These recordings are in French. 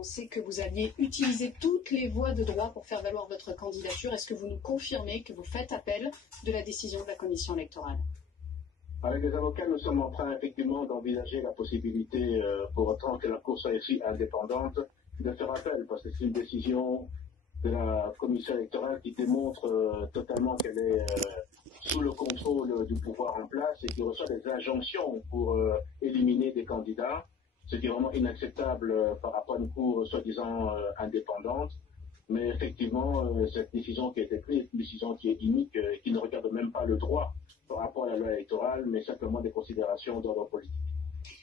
On sait que vous aviez utilisé toutes les voies de droit pour faire valoir votre candidature. Est-ce que vous nous confirmez que vous faites appel de la décision de la commission électorale? Avec les avocats, nous sommes en train effectivement d'envisager la possibilité, pour autant que la Cour soit ici indépendante, de faire appel, parce que c'est une décision de la commission électorale qui démontre totalement qu'elle est sous le contrôle du pouvoir en place et qui reçoit des injonctions pour éliminer des candidats, ce qui est vraiment inacceptable par rapport à une Cour soi-disant indépendante. Mais effectivement, cette décision qui a été prise est une décision qui est unique, qui ne regarde même pas le droit par rapport à la loi électorale, mais simplement des considérations d'ordre politique.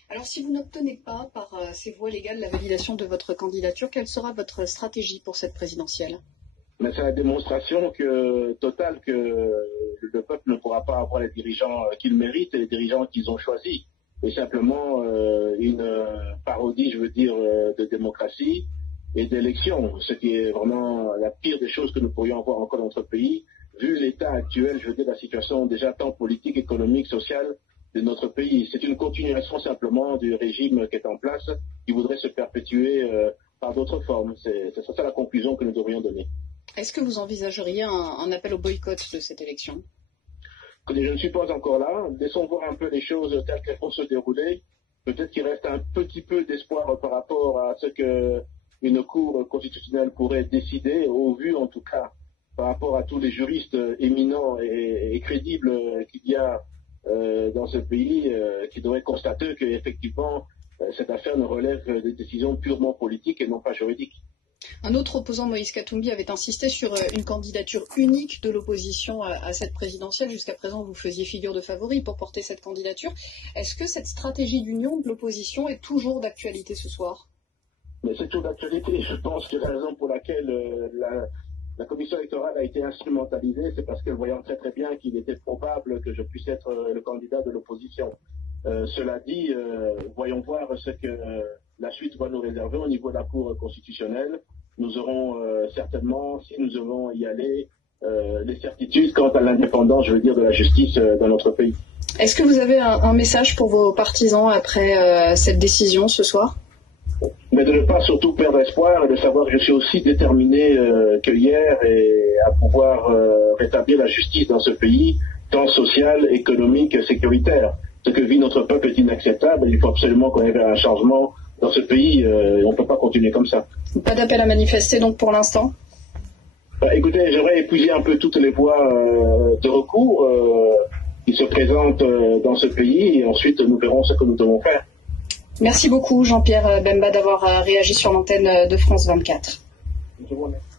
Alors, si vous n'obtenez pas par ces voies légales la validation de votre candidature, quelle sera votre stratégie pour cette présidentielle? Mais c'est la démonstration totale que le peuple ne pourra pas avoir les dirigeants qu'il mérite et les dirigeants qu'ils ont choisis. Et simplement une parodie, je veux dire, de démocratie et d'élection, ce qui est vraiment la pire des choses que nous pourrions avoir encore dans notre pays, vu l'état actuel, je veux dire, la situation déjà tant politique, économique, sociale de notre pays. C'est une continuation simplement du régime qui est en place, qui voudrait se perpétuer par d'autres formes. C'est ça la conclusion que nous devrions donner. Est-ce que vous envisageriez un appel au boycott de cette élection? Je ne suis pas encore là. Laissons voir un peu les choses telles qu'elles vont se dérouler. Peut-être qu'il reste un petit peu d'espoir par rapport à ce qu'une Cour constitutionnelle pourrait décider, au vu en tout cas, par rapport à tous les juristes éminents et crédibles qu'il y a dans ce pays, qui devraient constater qu'effectivement, cette affaire ne relève des décisions purement politiques et non pas juridiques. Un autre opposant, Moïse Katumbi, avait insisté sur une candidature unique de l'opposition à cette présidentielle. Jusqu'à présent, vous faisiez figure de favori pour porter cette candidature. Est-ce que cette stratégie d'union de l'opposition est toujours d'actualité ce soir? Mais c'est toujours d'actualité. Je pense que la raison pour laquelle la commission électorale a été instrumentalisée, c'est parce qu'elle voyait très très bien qu'il était probable que je puisse être le candidat de l'opposition. Cela dit, voyons voir ce que la suite va nous réserver au niveau de la Cour constitutionnelle. Nous aurons certainement, si nous devons y aller, des certitudes quant à l'indépendance, je veux dire, de la justice dans notre pays. Est-ce que vous avez un message pour vos partisans après cette décision ce soir? Mais de ne pas surtout perdre espoir et de savoir que je suis aussi déterminé que hier et à pouvoir rétablir la justice dans ce pays, tant sociale, économique, sécuritaire. Ce que vit notre peuple est inacceptable. Il faut absolument qu'on ait un changement dans ce pays. On ne peut pas continuer comme ça. Pas d'appel à manifester donc pour l'instant? Écoutez, j'aimerais épuiser un peu toutes les voies de recours qui se présentent dans ce pays et ensuite nous verrons ce que nous devons faire. Merci beaucoup Jean-Pierre Bemba d'avoir réagi sur l'antenne de France 24. Je vous remercie.